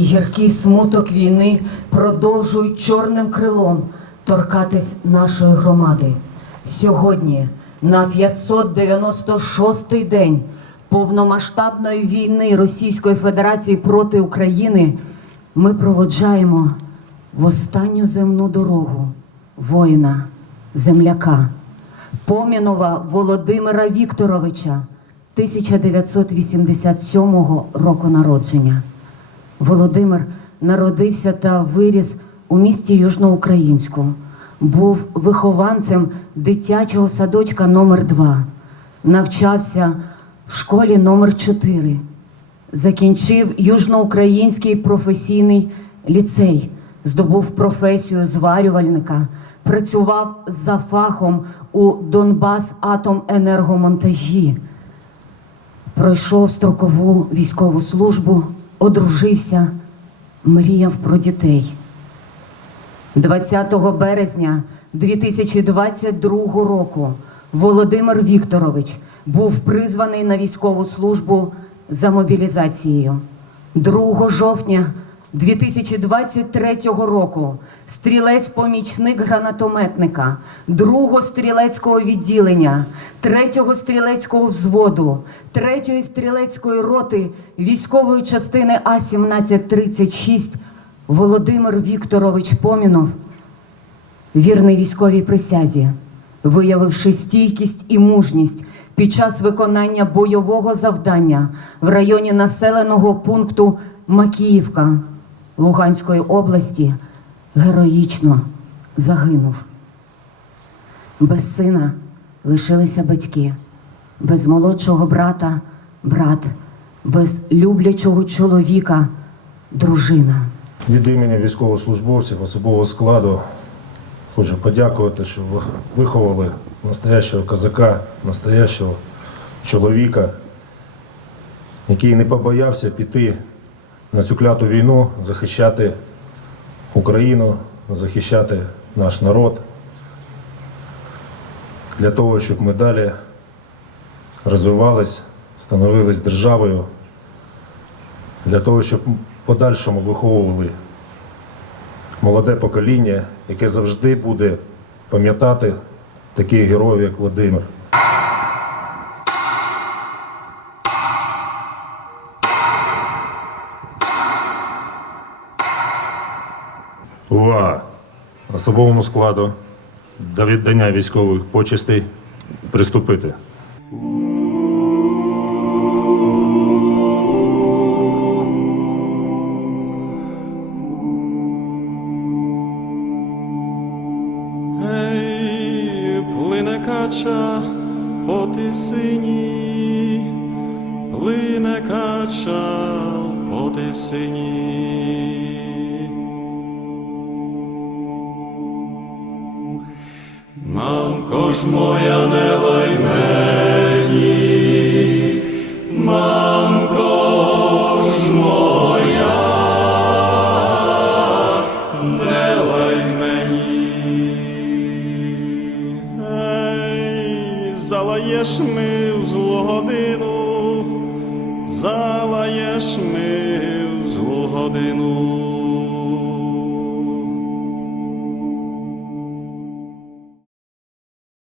гіркий смуток війни продовжують чорним крилом торкатись нашої громади. Сьогодні, на 596-й день повномасштабної війни Російської Федерації проти України, ми проводжаємо в останню земну дорогу воїна, земляка, Помінова Володимира Вікторовича 1987 року народження. Володимир народився та виріс у місті Южноукраїнську. Був вихованцем дитячого садочка номер 2 навчався в школі номер 4 Закінчив Южноукраїнський професійний ліцей, здобув професію зварювальника, працював за фахом у Донбас Атоменергомонтажі. Пройшов строкову військову службу, одружився, мріяв про дітей. 20 березня 2022 року Володимир Вікторович був призваний на військову службу за мобілізацією. 2 жовтня 2023 року. Стрілець-помічник гранатометника, 2 стрілецького відділення, 3 стрілецького взводу, 3 стрілецької роти військової частини А-1736 Володимир Вікторович Помінов, вірний військовій присязі, виявивши стійкість і мужність під час виконання бойового завдання в районі населеного пункту Макіївка Луганської області, героїчно загинув. Без сина лишилися батьки, без молодшого брата брат, без люблячого чоловіка дружина. Від імені військовослужбовців особового складу хочу подякувати, що ви виховали настоящого козака, настоящого чоловіка, який не побоявся піти на цю кляту війну, захищати Україну, захищати наш народ для того, щоб ми далі розвивались, становились державою, для того, щоб подальшому виховували молоде покоління, яке завжди буде пам'ятати таких героїв, як Владимир. Особовому складу до віддання військових почестей приступити. Ей, плине кача по тисині, плине кача по тисині. Мамко ж моя не лай мамко ж моя, не лай мені. Ей, залаєш ми в злу годину, залаєш ми в злу годину.